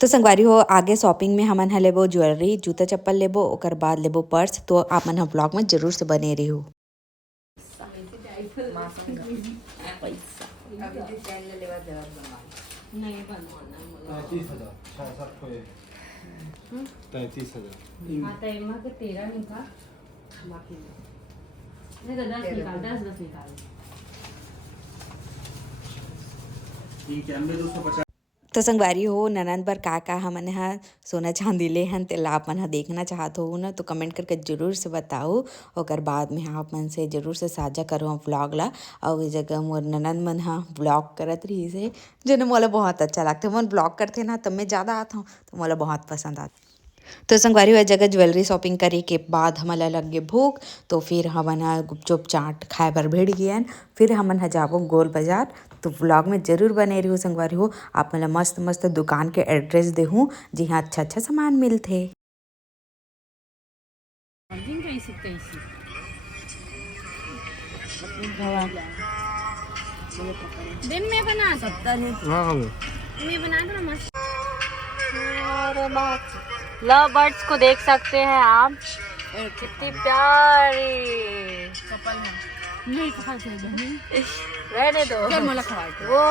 तो संगवारी हो आगे शॉपिंग में हमन ह लेबो ज्वेलरी जूता चप्पल लेबो ओकर बाद लेबो पर्स। तो आप मन ह ब्लॉग में जरूर से बने रही हो। तो संगवारी हो ननद बर का हमन ह सोना चांदी ले हन तेला आप मन ह देखना चाहत हो ना तो कमेंट करके जरूर से बताओ। ओकर बाद में आप मन से जरूर से साझा करो व्लॉग ला। और ये जगह मोर ननद मन ह व्लॉग करत रही से जो मोला बहुत अच्छा लगता है। मन व्लॉग करते ना तब मैं ज़्यादा आता हूँ तो मोला बहुत पसंद आता। तो संगवारी हुआ जगह ज्वेलरी शॉपिंग करे के बाद हमला लग गए भूख। तो फिर हमन ह गुपचुप चाट खाए बर भिड़ गए। फिर हमन ह जाबो गोल बाजार। तो व्लॉग में जरूर बने रही संगवारी हो। आप मन मस्त मस्त दुकान के एड्रेस देहूँ जिहाँ अच्छा अच्छा सामान मिलते। दिन में बना सकता है। मैं बना दूँ ना मस्त। लव बर्ड्स को देख सकते हैं आप कितनी प्यारी कपल है। नहीं रहने दो वो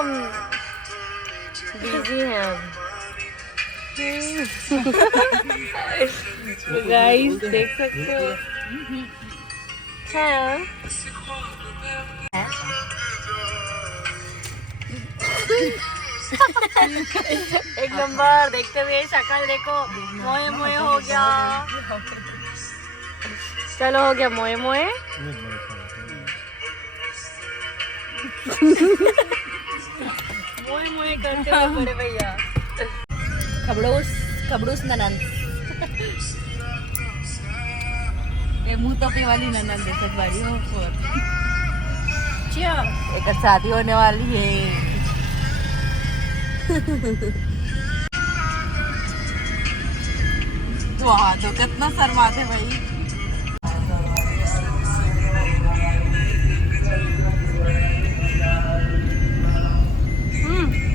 बिजी है अब। गाइस देख सकते हो है। एक नंबर देखते हुए शक्ल देखो मोए मोए हो गया। चलो हो गया मोए मोए। मोए मोए करते हुए बड़े भैया खबड़ूस खबड़ूस ननंद। ये मुंह तोपी वाली ननंद है संगवारी हो। एक शादी होने वाली है। वाह तो कितना शर्माते भाई।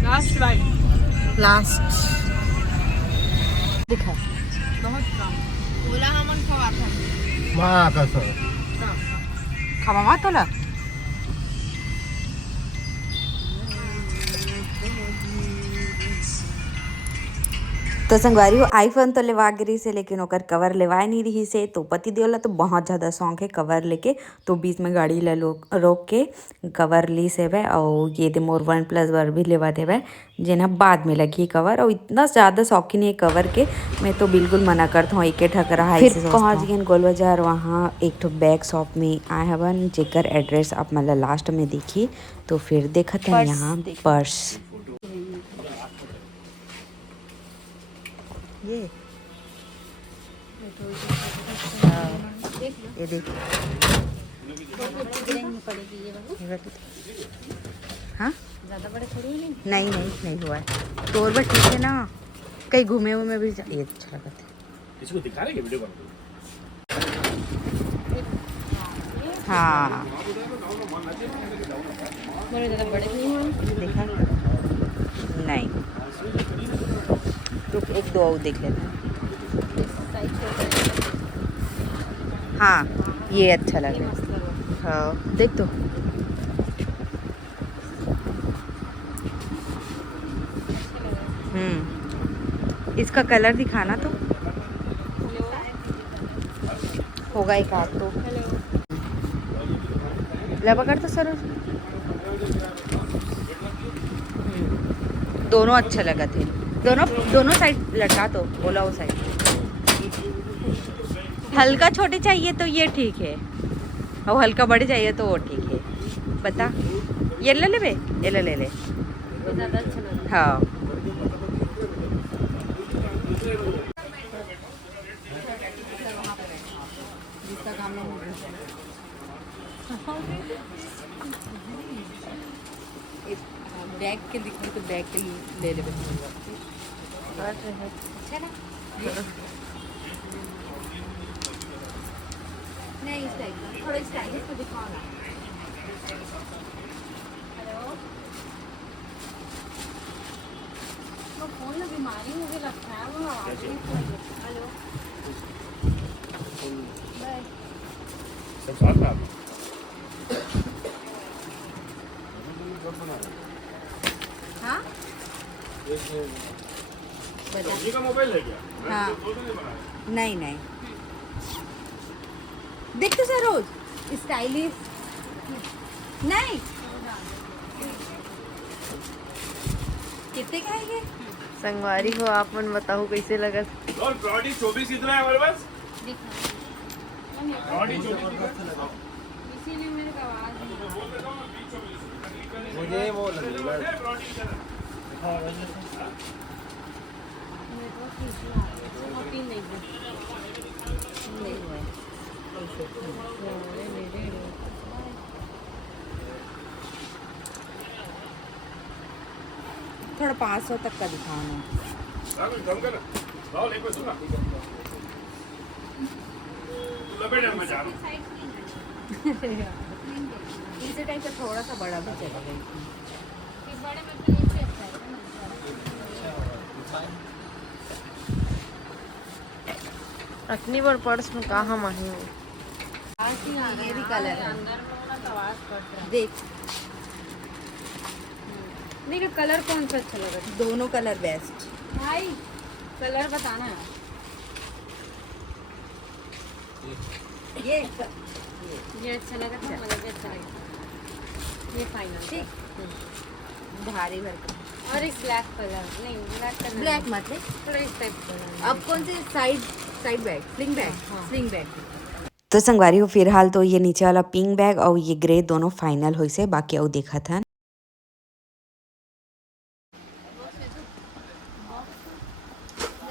लास्ट बाइट लास्ट दिखा बहुत कम बोला हमन खवा था माँ का सर खावा मत तोला। तो संगवारी हो आईफोन तो लेवा गिरी से लेकिन ओकर कवर लेवाए नहीं रही से। तो पति देव ला तो बहुत ज़्यादा शौक है कवर लेके। तो बीच में गाड़ी ला रोक के कवर ली से वह और ये दे मोर OnePlus वर भी लेवा देवे जिन्हें बाद में लगी कवर। और इतना ज़्यादा शौकीन है कवर के मैं तो बिल्कुल मना करता हूँ। एक ठक रहा फिर पहुँच गए गोल बाजार। वहाँ एक ठो बैग शॉप में आए हवन जेकर एड्रेस आप मतलब लास्ट में देखी। तो फिर देखते हैं यहाँ पर्स ये देख हाँ ज्यादा बड़े थोड़ी नहीं हुआ है तो और बस ठीक है ना। कहीं घूमे वूमे भी ये अच्छा लगा था। इसको दिखा रहे हैं वीडियो कॉल हाँ बड़े ज्यादा बड़े नहीं हुए देखा नहीं तो एक दो और देख लेते हैं। हाँ ये अच्छा लग रहा है। हाँ देख तो इसका कलर दिखाना तो होगा एक आध तो लगा कर तो सर दोनों अच्छे लगा थे। दोनों साइड लटका तो बोला वो साइड हल्का छोटे चाहिए तो ये ठीक है और हल्का बड़े चाहिए तो वो ठीक है। बता ये ले बे ये ले ज़्यादा अच्छा लगा। हाँ बैग के दिखा तो बैग के ले ले अच्छा ना नहीं इस टाइप थोड़ा स्टाइलिश तो दिखाओ ना। हेलो तो फोन में बीमारी हो गई सब साथ में आप हाँ जी का मोबाइल है क्या? हाँ। दो तो नहीं बनाया। नहीं नहीं देख तो सरोज स्टाइलिश नहीं कितने का है ये संगवारी हो आप मन बताओ कैसे लगा। और प्रॉडी 24 कितना है हमारे पास? प्रॉडी 24 इसीलिए मेरे को आवाज मुझे वो लगेगा थोड़ा 500 तक का दिखाना कम कर लाओ ले सुना लपेट में जा रहा इसी टाइप का थोड़ा सा बड़ा भी चलेगा अखनी बार पर्स में कहाँ माही हो ये भी कलर है देख मेरे कलर कौन सा अच्छा लगा? दोनों कलर बेस्ट भाई कलर बताना है। ये ये अच्छा लगा था, मुझे भी अच्छा लगा। ये फाइनल ठीक भारी भरकम और एक ब्लैक कलर नहीं ब्लैक कलर ब्लैक मत ले थोड़ा इस टाइप का। अब कौन से साइड बैग स्लिंग बैग हाँ। स्लिंग बैग तो संगवारी हो फिलहाल तो ये नीचे वाला पिंक बैग और ये ग्रे दोनों फाइनल हुई से बाकी और देखा था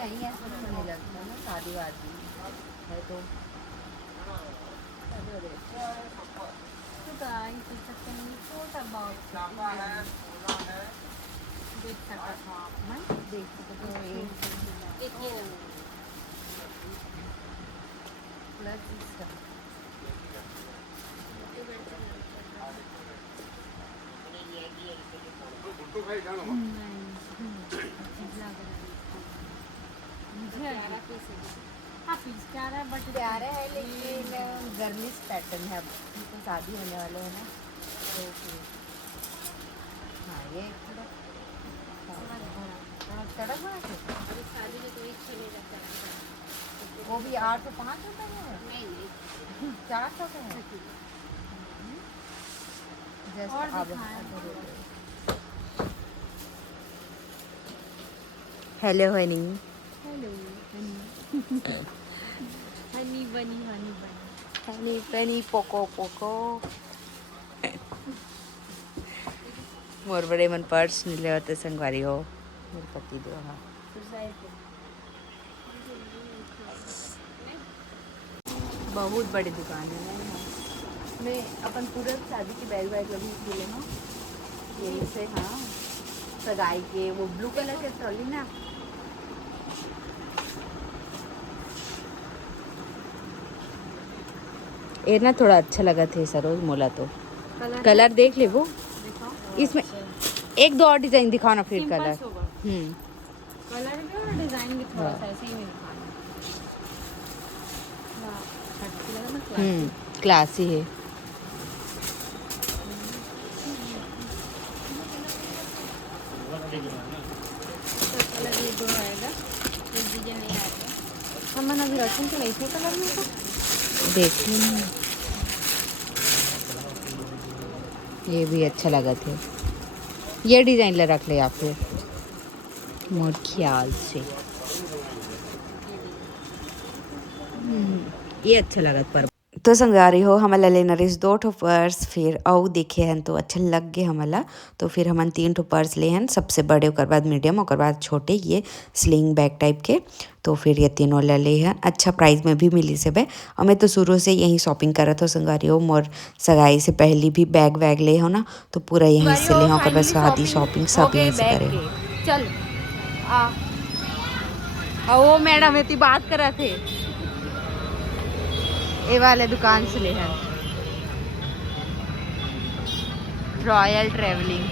नहीं ऐसा तो नहीं लगता ना शादी वादी है तो छोटा बॉक्स देख सकता था देख सकते हो ये कितने प्लस इसका प्यारा है बट प्यारा है लेकिन गर्लिश पैटर्न है अब तो शादी होने वाले हैं ना तो हाँ ये थोड़ा कड़क बना के शादी में तो एक चले जाता है। वो भी 805 रुपये में है नहीं 400 का है जस्ट और अब हेलो हनी हेलो हनी बनी हनी पनी पोको पोको मोर बड़े मन पर्स मिले होते संगवारी हो मेरे पति दो हाँ बहुत बड़ी दुकान है ना यहाँ में अपन पूरा शादी के बैग वैग अभी मिले ना यही से हाँ सगाई के वो ब्लू कलर के ट्रॉली ना ये ना थोड़ा अच्छा लगा थे सरोज मोला तो कलर देख ले वो इसमें एक दो और डिजाइन दिखाओ ना फिर कलर कलर भी और डिजाइन भी थोड़ा सा ऐसे ही नहीं दिखाना। क्लासी है कलर ये दो आएगा एक डिजाइन नहीं आएगा। हम अभी रखन के नहीं थे कलर में तो देख ये भी अच्छा लगा थे ये डिजाइन ला रख ले या फिर मोर ख्याल से ये अच्छा लगा पर तो संगवारी हो हमला लेना रिस 2 ठो पर्स फिर औ देखे हैं तो अच्छा लग गए हमला तो फिर हमन 3 ठो पर्स ले हैं सबसे बड़े ओकर बाद मीडियम ओकर बाद छोटे ये स्लिंग बैग टाइप के तो फिर ये तीनों ले ले हैं अच्छा प्राइस में भी मिली से बे और मैं तो शुरू से यहीं शॉपिंग करत हो संगवारी हो मोर सगाई से पहले भी बैग वैग ले हो ना तो पूरा यहीं से ले हो ओकर बाद शादी शॉपिंग सब यहीं से करे चल आ वो मैडम इतनी बात कर रहे थे ये वाले दुकान से ले हैं रॉयल ट्रेवलिंग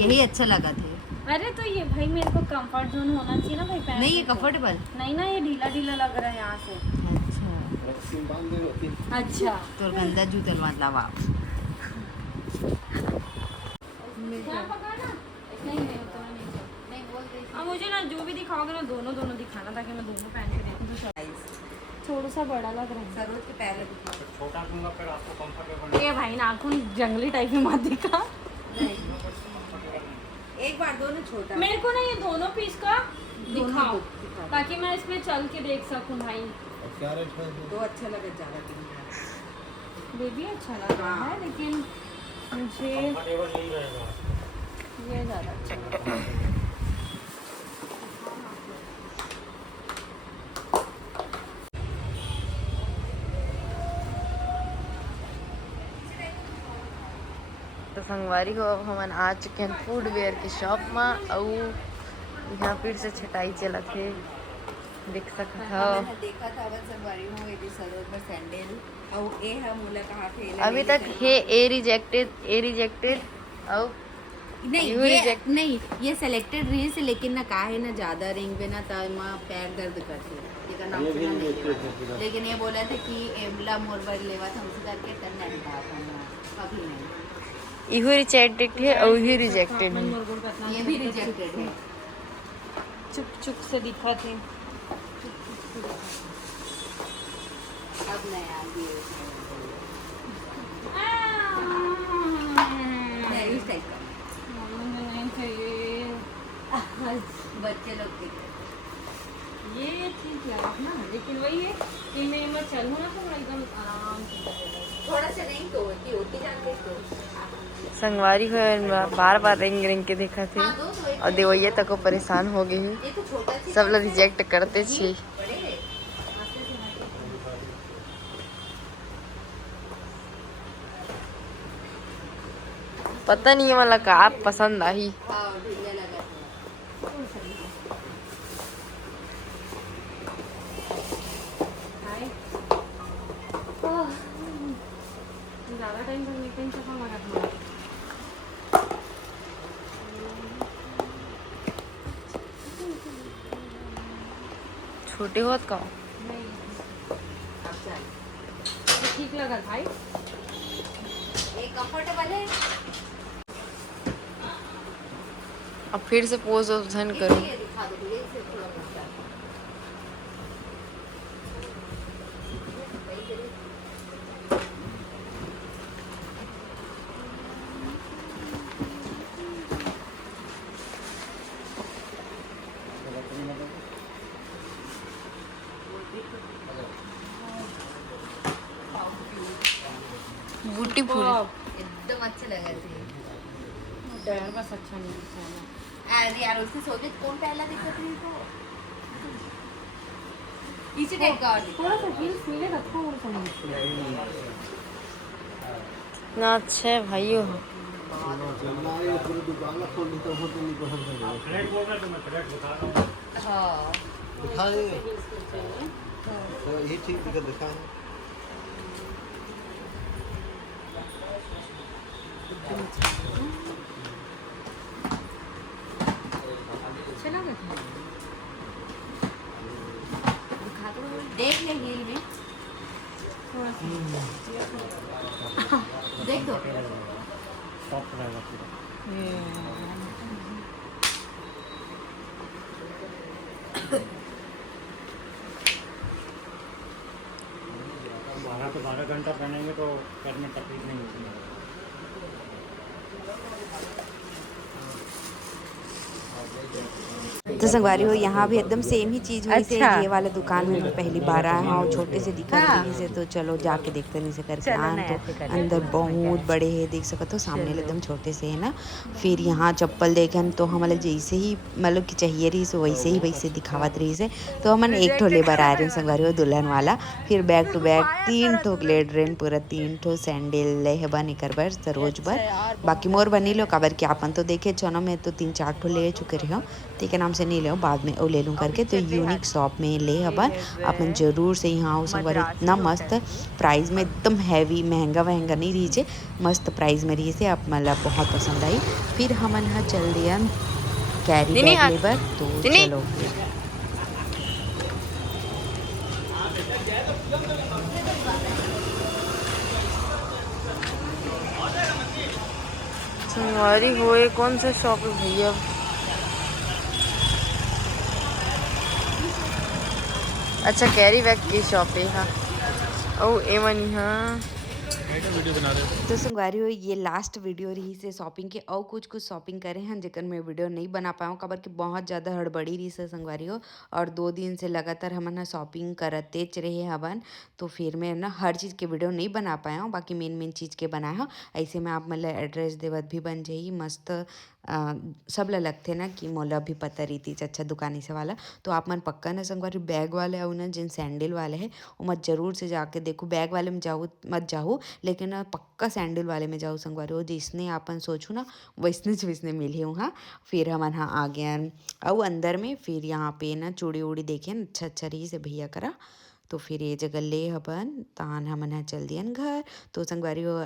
यही अच्छा लगा थे। अरे तो ये भाई मेरे को कंफर्ट जोन होना चाहिए ना भाई, पहन नहीं ये के तो। कंफर्टेबल। नहीं ना, ये ढीला ढीला लग रहा है यहाँ से। अच्छा तो गंदा जूता मतलब आप क्या पकड़ना? नहीं नहीं उतना नहीं बोल रही। अब मुझे ना जो भी दिखाओगे ना दोनों दोनों दिखाना, ताकि मैं दोनों पहन के देखूँ। तो थोड़ा सा बड़ा लग रहा है। सरोज के पैर दिखा। छोटा दूंगा फिर आपको कंफर्टेबल ये भाई नाखून जंगली टाइप में मत दिखा। एक बार दोनों छोटा। मेरे को ना ये दोनों पीस का दिखाओ, दिखाओ। ताकि मैं इसमें चल के देख सकूं भाई। क्या रेट है? दो अच्छा लगे ज़्यादा तीन। बेबी अच्छा लग रहा है, लेकिन मुझे कंफर्टेबल नहीं रहेगा। ये ज़्यादा अच्छा लग रहा है। तो संगवारी हो अब हम आ चुके हैं फूड वेयर की शॉप में और यहाँ फिर से छटाई चला थे देख सकते हो। मैंने देखा था बस संगवारी हूँ ये सरोज में सैंडल और ये है मूला कहाँ थे अभी तक है ए रिजेक्टेड और नहीं You ये reject- नहीं ये सिलेक्टेड रही से, लेकिन ना काहे ना ज्यादा रिंग पे ना तमा पैर दर्द करते ये का नाम सुना नहीं लेवा। लेकिन ये बोला था कि एमला मोरबर लेवा था हमसे करके तब नहीं था अभी नहीं। इहो रिजेक्टेड है और इहो रिजेक्टेड है। ये भी रिजेक्टेड है। चुप चुप से दिखा थे। अब नहीं आगे नहीं इस टाइप का नहीं चाहिए। बच्चे लोग के ये ठीक है ना, लेकिन वही है कि मैं चलूँ ना तो मैं एकदम आराम से चलेगा। थोड़ा सा नहीं तो होती जाते तो संगवारी हो बार बार रिंग के देखा थे और देवैया तक परेशान हो गई हूँ। ये तो छोटा सी सब लोग रिजेक्ट करते छी। बड़े पता नहीं वाला का आप पसंद आई। हाँ ढीला लगा ज़्यादा टाइम तक नहीं कहीं चखा मरा था। छोटे होत का नहीं अब चल तो ठीक लगा भाई। ये कंफर्टेबल है। अब फिर से पोज ऑप्शन करो। ये दिखा दो ये से थोड़ा मोटा ब्यूटीफुल। एकदम अच्छे लगे थे। डर बस अच्छा नहीं दिखा है। अरे यार उससे सोचे कौन पहला दिखा थी तो इसी टाइप का और दिखा। थोड़ा सा हील्स मिलेगा थोड़ा सा नीचे। ना अच्छा है भाइयों। फ्लैट बोल रहा है तो मैं फ्लैट बता रहा हूँ। हाँ दिखा देंगे तो ये ठीक दिखा दिखा है। अच्छा लगा था। दिखा दो देख ले हील में थोड़ा सा देख दो सॉफ्ट रहेगा पूरा। बारह तो 12 घंटा पहनेंगे तो पैर में तकलीफ नहीं होती। तो संगवारी हो यहाँ भी एकदम सेम ही चीज़ हुई से अच्छा। ये वाला दुकान में मैं पहली बार आया हूँ। छोटे से दिखा रही से तो चलो जाके देखते नहीं से करके आन तो अंदर बहुत बड़े है देख सकते हो सामने एकदम छोटे से है ना। फिर यहाँ चप्पल देखन तो हमारे जैसे ही मतलब कि चाहिए रही से वैसे दिखावत रही से तो हमन एक ठो लेबर आ रहे हैं संगवारी हो दुल्हन वाला। फिर बैक टू बैक 3 ठो ले ड्रेन पूरा 3 ठो सैंडल ले है बन कर बर सरोज बर बाकी मोर बनी लो काबर के आपन तो देखे चनो में तो 3-4 ठो ले चुके करी हो, ठीक है नाम से नहीं ले बाद में वो ले लूँ करके, तो यूनिक शॉप में ले हवन अपन जरूर से यहाँ हो संगवारी। इतना मस्त प्राइस में, एकदम हैवी महंगा वहंगा नहीं रही, मस्त प्राइस में रही से आप मतलब बहुत पसंद आई। फिर हमन यहाँ चल दिया कैरी बैग लेबर, तो चलो संगवारी हो ये कौन सा शॉप है भैया? अच्छा कैरी बैग की शॉप है। हाँ ओ एवन यहाँ तो संगवारी हो ये लास्ट वीडियो रही से शॉपिंग के, और कुछ शॉपिंग करे हैं जेकर मैं वीडियो नहीं बना पाऊँ खबर कि बहुत ज़्यादा हड़बड़ी रही से संगवारी हो, और 2 दिन से लगातार हम ना शॉपिंग करते रहे हवन, तो फिर मैं ना हर चीज़ के वीडियो नहीं बना पाया हूँ, बाकी मेन चीज़ के बनाया हूँ। ऐसे में आप मतलब एड्रेस देवत भी बन जाई मस्त। सब लगते ना कि मोला भी पता रही थी अच्छा दुकानी से वाला, तो आप मन पक्का ना संगवारी बैग वाले आओ ना जिन सैंडल वाले है वो मत जरूर से जाके देखो, बैग वाले में जाओ मत जाओ, लेकिन पक्का सैंडल वाले में जाओ संगवारी हो, जिसने अपन सोचू ना वैसने मिले हूँ। हाँ फिर हम यहाँ आ गया और अंदर में फिर यहाँ पे ना चूड़ी उड़ी देखे न अच्छा रही से भैया करा, तो फिर ये जगह ले हबन तान हमन यहाँ चल दियन घर। तो संगवारी हो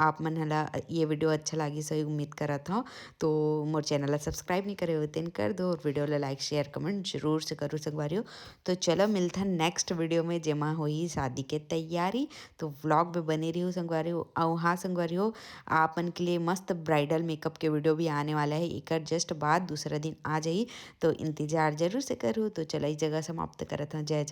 आप मन हला ये वीडियो अच्छा लगी सही उम्मीद करत हूँ, तो मोर चैनल ला सब्सक्राइब नहीं करे हो तेन कर दो, और वीडियो ला लाइक शेयर कमेंट जरूर से करो संगवारी हो। तो चलो मिलता है नेक्स्ट वीडियो में जेमा होई शादी के तैयारी, तो व्लॉग में बने रही हो संगवारी हो। और हाँ संगवारी हो आपन के लिए मस्त ब्राइडल मेकअप के वीडियो भी आने वाला है, एक जस्ट बाद दूसरा दिन आ जाई, तो इंतजार जरूर से करो। तो चलो इस जगह समाप्त करत हूँ। जय जय।